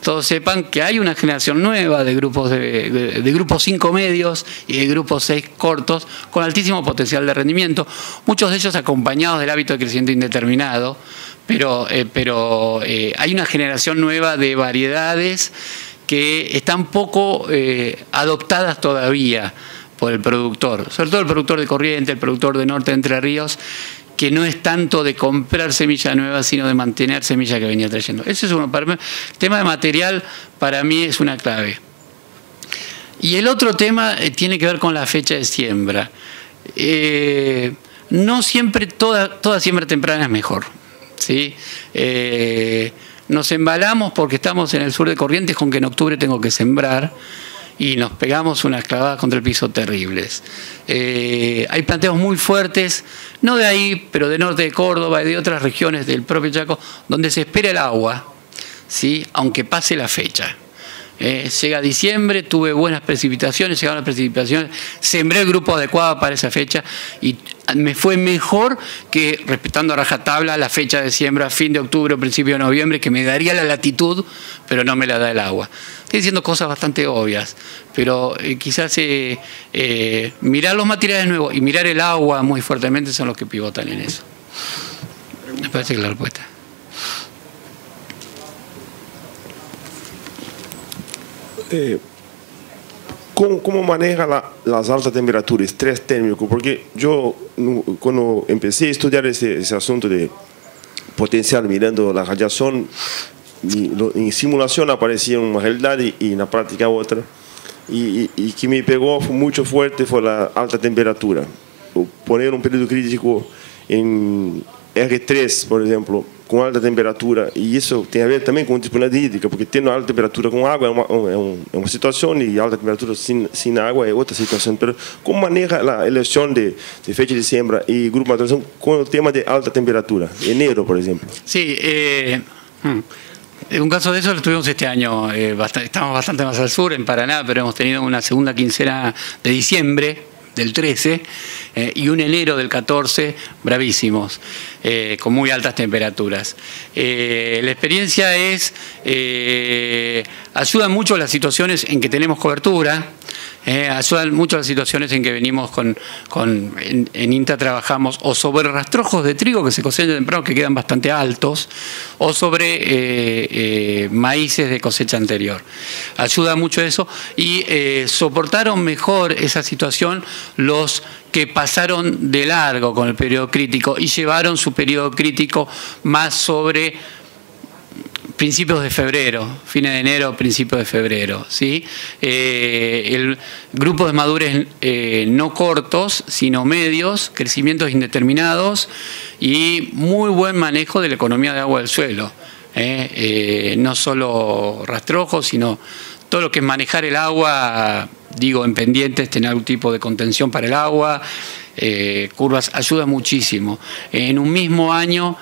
Todos sepan que hay una generación nueva de grupos de grupos 5 medios y de grupos 6 cortos con altísimo potencial de rendimiento, muchos de ellos acompañados del hábito de crecimiento indeterminado, pero hay una generación nueva de variedades que están poco adoptadas todavía por el productor, sobre todo el productor de Corrientes, el productor de Norte de Entre Ríos, que no es tanto de comprar semilla nueva, sino de mantener semilla que venía trayendo. Eso es uno. Para mí, el tema de material para mí es una clave. Y el otro tema tiene que ver con la fecha de siembra. No siempre, toda siembra temprana es mejor, ¿sí? Nos embalamos porque estamos en el sur de Corrientes con que en octubre tengo que sembrar, y nos pegamos unas clavadas contra el piso terribles. Hay planteos muy fuertes, no de ahí, pero de norte de Córdoba y de otras regiones del propio Chaco, donde se espera el agua, ¿sí? Aunque pase la fecha. Llega diciembre, tuve buenas precipitaciones, llegaron las precipitaciones, sembré el grupo adecuado para esa fecha y me fue mejor que, respetando a rajatabla, la fecha de siembra fin de octubre o principio de noviembre, que me daría la latitud, pero no me la da el agua. Estoy diciendo cosas bastante obvias, pero quizás mirar los materiales nuevos y mirar el agua muy fuertemente son los que pivotan en eso. Me parece que la respuesta. ¿Cómo maneja las altas temperaturas, estrés térmico? Porque yo, cuando empecé a estudiar ese asunto de potencial mirando la radiación, en simulación aparecía una realidad y en la práctica otra. Y que me pegó mucho fuerte fue la alta temperatura. Poner un periodo crítico en R3, por ejemplo, con alta temperatura, y eso tem a ver também com disponibilidade hídrica, porque tendo alta temperatura com água é uma situação e alta temperatura sem água é outra situação. Mas como maneja a eleição de fecha de siembra e grupo de maturação com o tema de alta temperatura? Enero, por exemplo. Sí, un caso de eso lo tuvimos este año. Estamos bastante más al sur, en Paraná, pero hemos tenido una segunda quincena de diciembre del 13 y un enero del 14 bravísimos, con muy altas temperaturas. La experiencia es, ayudan mucho las situaciones en que tenemos cobertura, ayudan mucho las situaciones en que venimos en INTA trabajamos o sobre rastrojos de trigo que se cosechan temprano que quedan bastante altos o sobre maíces de cosecha anterior. Ayuda mucho eso y soportaron mejor esa situación los que pasaron de largo con el periodo crítico y llevaron su periodo crítico más sobre principios de febrero, fines de enero, principios de febrero, ¿sí? El grupo de madurez no cortos, sino medios, crecimientos indeterminados y muy buen manejo de la economía de agua del suelo. No solo rastrojos, sino todo lo que es manejar el agua, digo, en pendientes, tener algún tipo de contención para el agua, curvas, ayuda muchísimo. En un mismo año,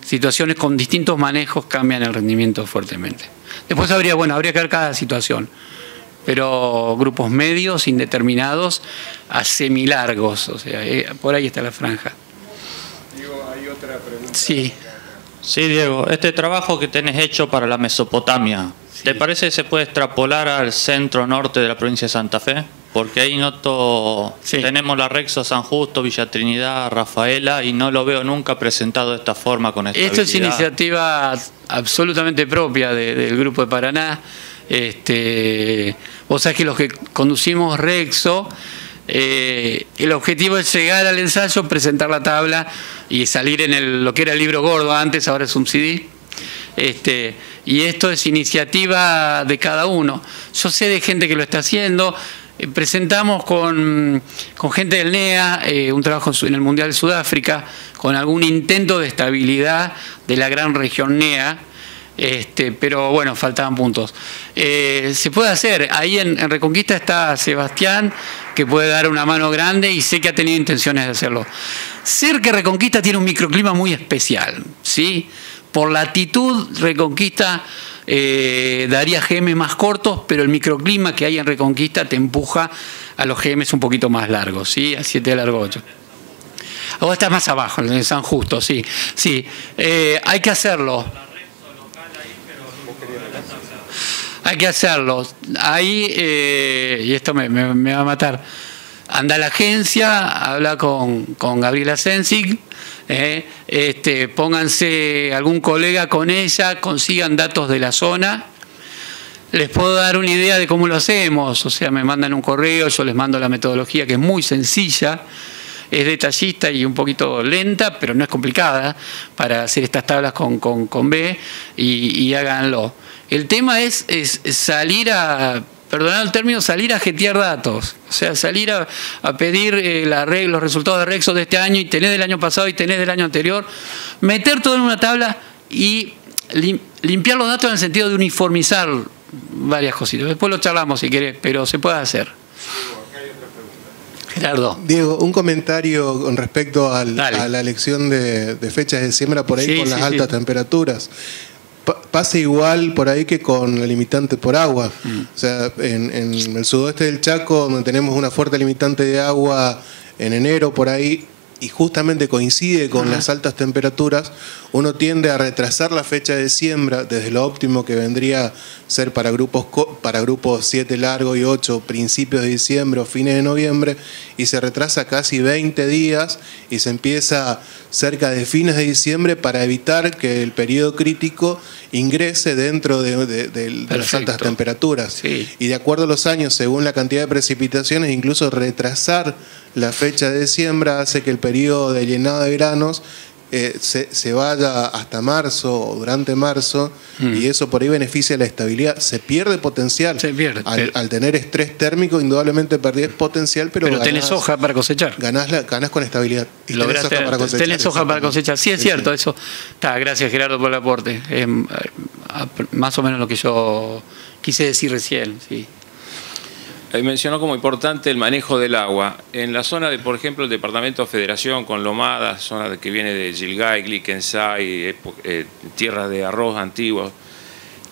situaciones con distintos manejos cambian el rendimiento fuertemente. Después habría que ver cada situación, pero grupos medios, indeterminados, a semilargos, o sea, por ahí está la franja. Diego, hay otra pregunta. Sí. Sí, Diego, este trabajo que tenés hecho para la Mesopotamia, sí, ¿te parece que se puede extrapolar al centro-norte de la provincia de Santa Fe? Porque ahí noto, sí, tenemos la Rexo San Justo, Villa Trinidad, Rafaela, y no lo veo nunca presentado de esta forma con estabilidad. Esto es iniciativa absolutamente propia del Grupo de Paraná. Vos sabés que los que conducimos Rexo, el objetivo es llegar al ensayo, presentar la tabla y salir en lo que era el libro gordo antes, ahora es un CD. Y esto es iniciativa de cada uno. Yo sé de gente que lo está haciendo. Presentamos con gente del NEA un trabajo en el Mundial de Sudáfrica con algún intento de estabilidad de la gran región NEA, pero bueno, faltaban puntos. Se puede hacer. Ahí en Reconquista está Sebastián, que puede dar una mano grande y sé que ha tenido intenciones de hacerlo. Cerca Reconquista tiene un microclima muy especial, ¿sí? Por latitud, Reconquista daría GM más cortos, pero el microclima que hay en Reconquista te empuja a los GMs un poquito más largos, ¿sí? A 7 de largo 8. O está más abajo, en San Justo, sí. Sí, hay que hacerlo. Hay que hacerlo. Ahí, y esto me va a matar, anda a la agencia, habla con Gabriela Sensig, pónganse algún colega con ella, consigan datos de la zona. Les puedo dar una idea de cómo lo hacemos, o sea, me mandan un correo, yo les mando la metodología, que es muy sencilla. Es detallista y un poquito lenta, pero no es complicada para hacer estas tablas con B y háganlo. El tema es salir a, perdonad el término, salir a jetear datos. O sea, salir a pedir los resultados de Rexo de este año y tenés del año pasado y tenés del año anterior. Meter todo en una tabla y limpiar los datos en el sentido de uniformizar varias cositas. Después lo charlamos si querés, pero se puede hacer. Gerardo. Diego, un comentario con respecto a la elección de fechas de siembra por ahí con las altas temperaturas. Pasa igual por ahí que con la limitante por agua. O sea, en el sudoeste del Chaco, donde tenemos una fuerte limitante de agua en enero por ahí, y justamente coincide con las altas temperaturas, uno tiende a retrasar la fecha de siembra desde lo óptimo que vendría a ser para grupos 7 largo y 8 principios de diciembre o fines de noviembre, y se retrasa casi 20 días y se empieza cerca de fines de diciembre para evitar que el periodo crítico ingrese dentro de las altas temperaturas. Sí. Y de acuerdo a los años, según la cantidad de precipitaciones, incluso retrasar la fecha de siembra hace que el periodo de llenado de granos se vaya hasta marzo o durante marzo, y eso por ahí beneficia la estabilidad. Se pierde potencial. Se pierde. Al tener estrés térmico, indudablemente perdés potencial, pero tenés hoja para cosechar. Ganás con estabilidad. Y tenés hoja para cosechar. Tenés hoja para cosechar. Sí, es cierto, eso. Gracias, Gerardo, por el aporte. Más o menos lo que yo quise decir recién, sí. Mencionó como importante el manejo del agua. En la zona de, por ejemplo, el departamento Federación, con Lomadas, zona que viene de Gilgay, Glickensay, tierras de arroz antiguos,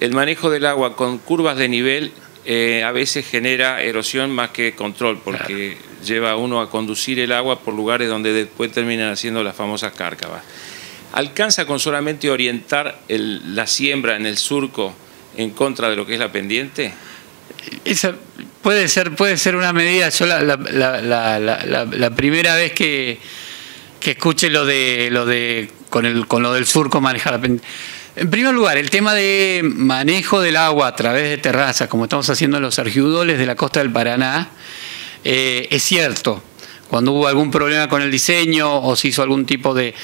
el manejo del agua con curvas de nivel a veces genera erosión más que control, porque lleva a uno a conducir el agua por lugares donde después terminan haciendo las famosas cárcavas. ¿Alcanza con solamente orientar la siembra en el surco en contra de lo que es la pendiente? Esa puede ser una medida. Yo la primera vez que escuche con lo del surco manejar la pendiente. En primer lugar, el tema de manejo del agua a través de terrazas, como estamos haciendo en los argiudoles de la costa del Paraná, es cierto. Cuando hubo algún problema con el diseño o se hizo algún tipo de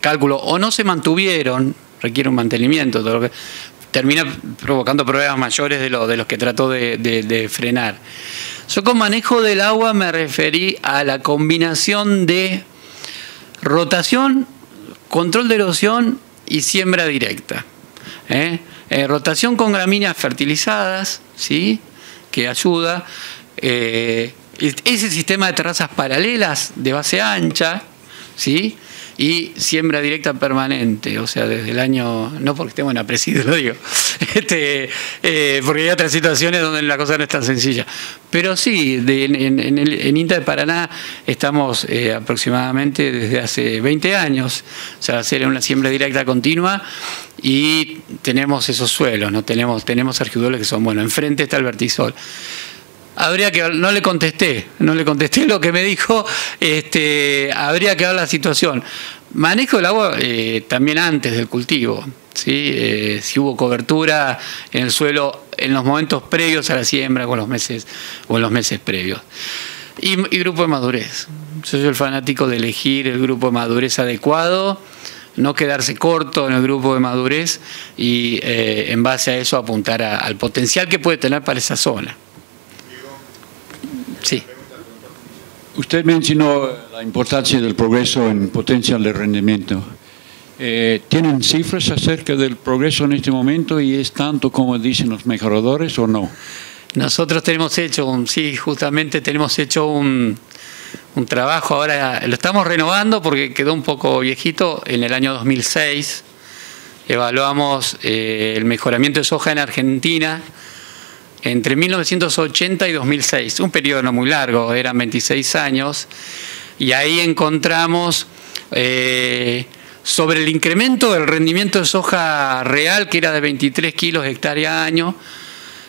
cálculo o no se mantuvieron, requiere un mantenimiento, todo lo que termina provocando problemas mayores de los que trató de frenar. Yo con manejo del agua me referí a la combinación de rotación, control de erosión y siembra directa. Rotación con gramíneas fertilizadas, ¿sí?, que ayuda. Ese sistema de terrazas paralelas de base ancha, ¿sí?, y siembra directa permanente, o sea, desde el año, no porque estemos en apresidio, lo digo, porque hay otras situaciones donde la cosa no es tan sencilla. Pero sí, en INTA de Paraná estamos aproximadamente desde hace 20 años, o sea, hacer una siembra directa continua, y tenemos esos suelos, ¿no? Tenemos argiudoles que son, bueno, enfrente está el vertisol. Habría que, no le contesté lo que me dijo, habría que ver la situación. Manejo del agua también antes del cultivo, ¿sí? Si hubo cobertura en el suelo en los momentos previos a la siembra o en los meses previos. Y grupo de madurez. Yo soy el fanático de elegir el grupo de madurez adecuado, no quedarse corto en el grupo de madurez y en base a eso apuntar al potencial que puede tener para esa zona. Sí. Usted mencionó la importancia del progreso en potencial de rendimiento. ¿Tienen cifras acerca del progreso en este momento y es tanto como dicen los mejoradores o no? Nosotros tenemos hecho un trabajo, ahora lo estamos renovando porque quedó un poco viejito. En el año 2006 evaluamos el mejoramiento de soja en Argentina entre 1980 y 2006, un periodo no muy largo, eran 26 años, y ahí encontramos sobre el incremento del rendimiento de soja real, que era de 23 kilos hectárea año,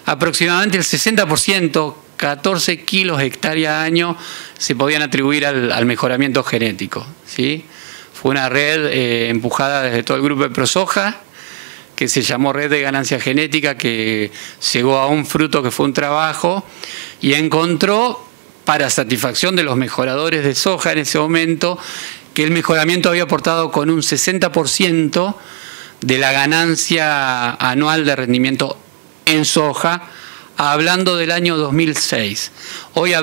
aproximadamente el 60%, 14 kilos hectárea año, se podían atribuir al mejoramiento genético, ¿sí? Fue una red empujada desde todo el grupo de ProSoja, que se llamó Red de Ganancia Genética, que llegó a un fruto que fue un trabajo y encontró, para satisfacción de los mejoradores de soja en ese momento, que el mejoramiento había aportado con un 60% de la ganancia anual de rendimiento en soja, hablando del año 2006. Hoy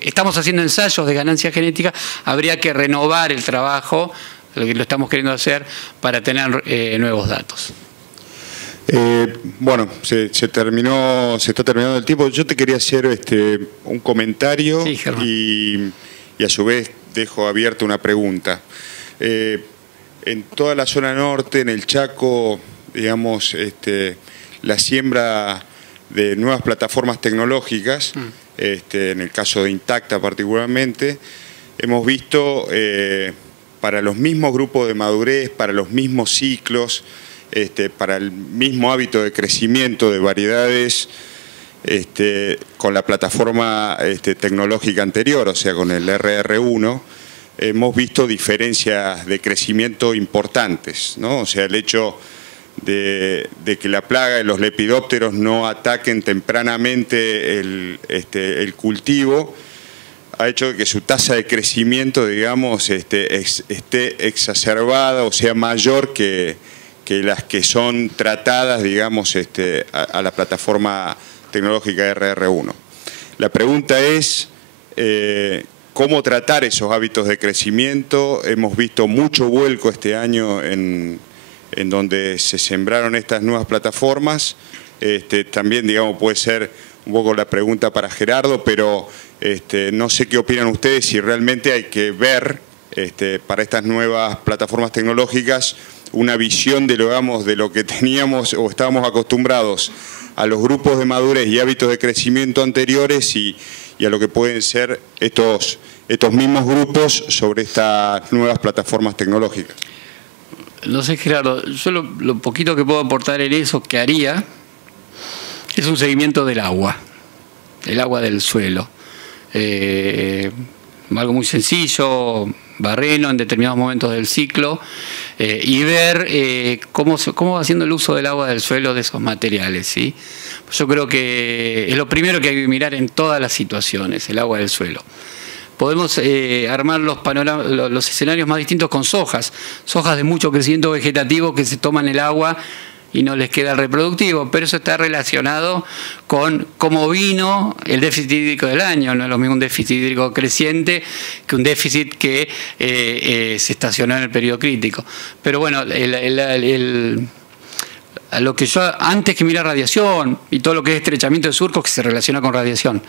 estamos haciendo ensayos de ganancia genética, habría que renovar el trabajo, lo que lo estamos queriendo hacer, para tener nuevos datos. Bueno, se está terminando el tiempo. Yo te quería hacer un comentario, sí, y a su vez dejo abierta una pregunta. En toda la zona norte, en el Chaco, digamos, la siembra de nuevas plataformas tecnológicas, en el caso de Intacta particularmente, hemos visto para los mismos grupos de madurez, para los mismos ciclos, para el mismo hábito de crecimiento de variedades, con la plataforma tecnológica anterior, o sea, con el RR1, hemos visto diferencias de crecimiento importantes, ¿no? O sea, el hecho de que la plaga de los lepidópteros no ataquen tempranamente el cultivo ha hecho que su tasa de crecimiento, digamos, esté exacerbada, o sea, mayor que las que son tratadas, digamos, a la plataforma tecnológica RR1. La pregunta es cómo tratar esos hábitos de crecimiento. Hemos visto mucho vuelco este año en donde se sembraron estas nuevas plataformas. También, digamos, puede ser un poco la pregunta para Gerardo, pero no sé qué opinan ustedes, si realmente hay que ver para estas nuevas plataformas tecnológicas una visión de lo que teníamos o estábamos acostumbrados a los grupos de madurez y hábitos de crecimiento anteriores y a lo que pueden ser estos mismos grupos sobre estas nuevas plataformas tecnológicas. No sé, Gerardo, yo lo poquito que puedo aportar en eso que haría es un seguimiento del agua del suelo. Algo muy sencillo, barreno en determinados momentos del ciclo, y ver cómo va haciendo el uso del agua del suelo de esos materiales, ¿sí? Yo creo que es lo primero que hay que mirar en todas las situaciones, el agua del suelo. Podemos armar los escenarios más distintos con sojas de mucho crecimiento vegetativo que se toman el agua y no les queda el reproductivo, pero eso está relacionado con cómo vino el déficit hídrico del año. No es lo mismo un déficit hídrico creciente que un déficit que se estacionó en el periodo crítico. Pero bueno, lo que yo, antes que mirar radiación y todo lo que es estrechamiento de surcos que se relaciona con radiación,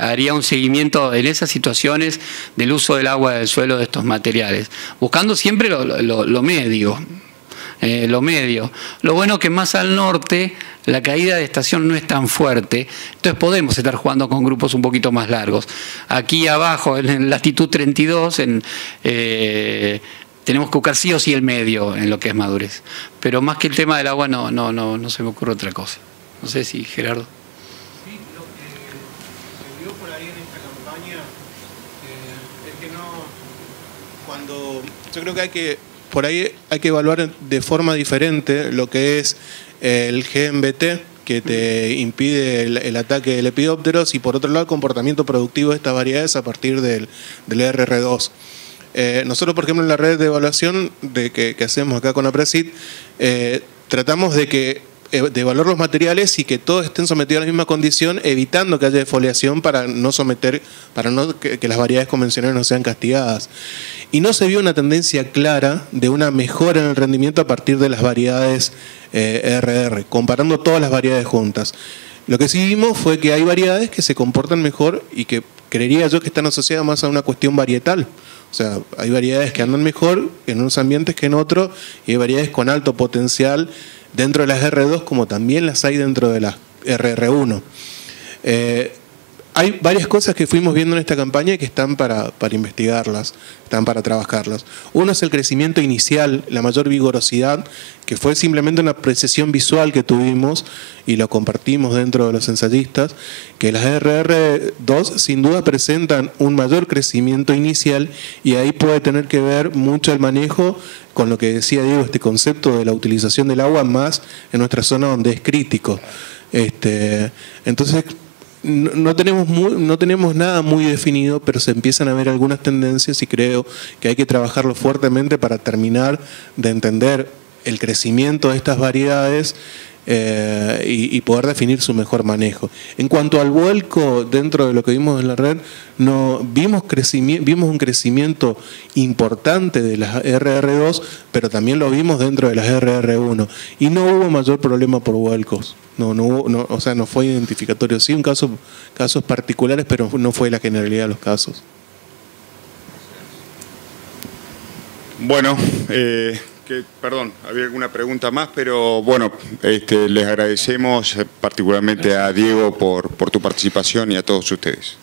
haría un seguimiento en esas situaciones del uso del agua del suelo de estos materiales, buscando siempre lo medio. Lo bueno que más al norte la caída de estación no es tan fuerte, entonces podemos estar jugando con grupos un poquito más largos. Aquí abajo, en latitud 32, tenemos que buscar sí o sí el medio en lo que es madurez. Pero más que el tema del agua no se me ocurre otra cosa. No sé si Gerardo. Sí, lo que se vio por ahí en esta campaña es que yo creo que por ahí hay que evaluar de forma diferente lo que es el GMBT, que te impide el ataque de lepidópteros, y por otro lado el comportamiento productivo de estas variedades a partir del RR2. Nosotros, por ejemplo, en la red de evaluación que hacemos acá con APRESID, tratamos de evaluar los materiales y que todos estén sometidos a la misma condición, evitando que haya defoliación para que las variedades convencionales no sean castigadas. Y no se vio una tendencia clara de una mejora en el rendimiento a partir de las variedades RR, comparando todas las variedades juntas. Lo que sí vimos fue que hay variedades que se comportan mejor y que creería yo que están asociadas más a una cuestión varietal. O sea, hay variedades que andan mejor en unos ambientes que en otros, y hay variedades con alto potencial dentro de las R2, como también las hay dentro de las RR1. Hay varias cosas que fuimos viendo en esta campaña que están para investigarlas, están para trabajarlas. Uno es el crecimiento inicial, la mayor vigorosidad, que fue simplemente una apreciación visual que tuvimos y lo compartimos dentro de los ensayistas, que las RR2 sin duda presentan un mayor crecimiento inicial y ahí puede tener que ver mucho el manejo con lo que decía Diego, este concepto de la utilización del agua más en nuestra zona donde es crítico. Entonces, no tenemos nada muy definido, pero se empiezan a ver algunas tendencias y creo que hay que trabajarlo fuertemente para terminar de entender el crecimiento de estas variedades y poder definir su mejor manejo. En cuanto al vuelco, dentro de lo que vimos en la red, vimos un crecimiento importante de las RR2, pero también lo vimos dentro de las RR1 y no hubo mayor problema por vuelcos. O sea, no fue identificatorio. Sí, casos particulares, pero no fue la generalidad de los casos. Bueno, perdón, había alguna pregunta más, pero bueno, les agradecemos particularmente a Diego por tu participación y a todos ustedes.